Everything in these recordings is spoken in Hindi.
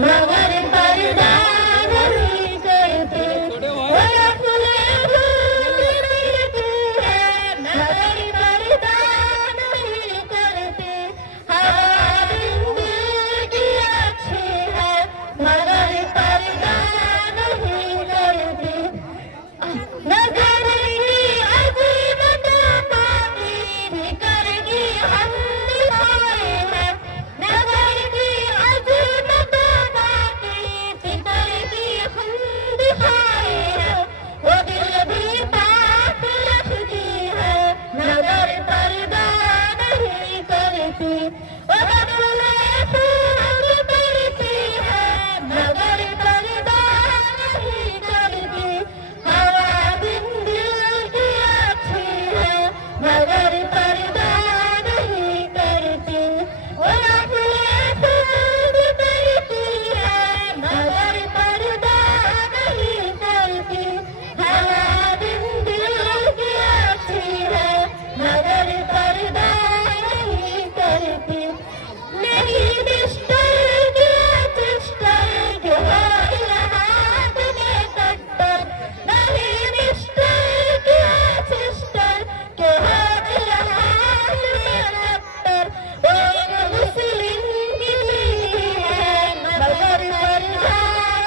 मगर पर्दा नहीं करते। वो फूले फूल रहती है मगर पर्दा नहीं करते। हवा दिल की अच्छी है मगर पर्दा नहीं करते। नजर की अजीब तमामी फिकर की हम दिखाए हैं। नजर की अजीब तमामी फिकर की हम दिखाए हैं। वो दिल भी पाक रखती है मगर पर्दा नहीं करती। वो बदले फूल करती है मगर पर्दा नहीं करती। हवा दिन दिल की अच्छी है मगर पर्दा नहीं करती। वो फूले फूल करती है मगर पर्दा नहीं करती। हवा दिन दिल की अच्छी है मगर पर्दा नहीं करती। नहीं बिस्तर के बिस्तर के हो हाथ में कट्टर। नहीं बिस्तर के बिस्तर के हो हाथ में कट्टर। वो मुस्लिम की बीवी है मगर पर्दा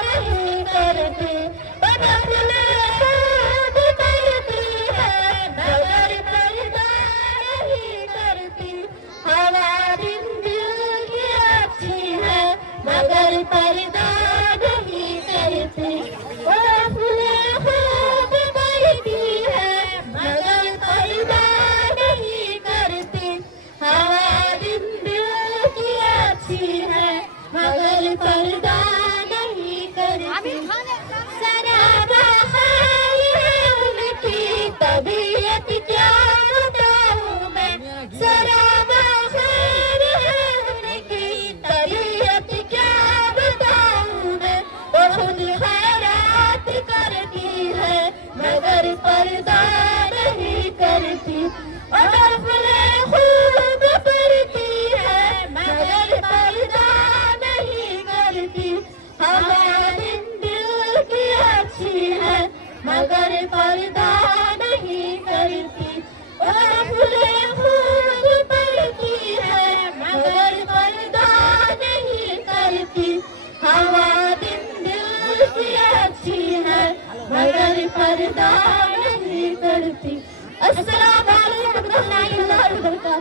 नहीं करती। वो नफले खूब करती है मगर पर्दा नहीं करती। हवा दिन दिल की अच्छी है मगर पर्दा नहीं करती। वो फूले खूब करती है मगर पर्दा नहीं करती। हवा दिन दिल की अच्छी है मगर पर्दा नहीं करती। सराबा ख्याल है उनकी तबीयत क्या बताऊं मैं। सराबा ख्याल है उनकी तबीयत क्या बताऊं मैं। वो खुद खैरात करती है मगर पर्दा नहीं करती। और फूले खूब करती है मगर पर्दा नहीं करती। हवा दिन दिल की अच्छी है मगर पर्दा नहीं करती। और फूले खूब करती है मगर पर्दा नहीं करती। हवा दिन दिल की अच्छी है मगर पर्दा नहीं करती। अस्सलाम वालेकुम रहमतुल्लाहि व बरकातहू।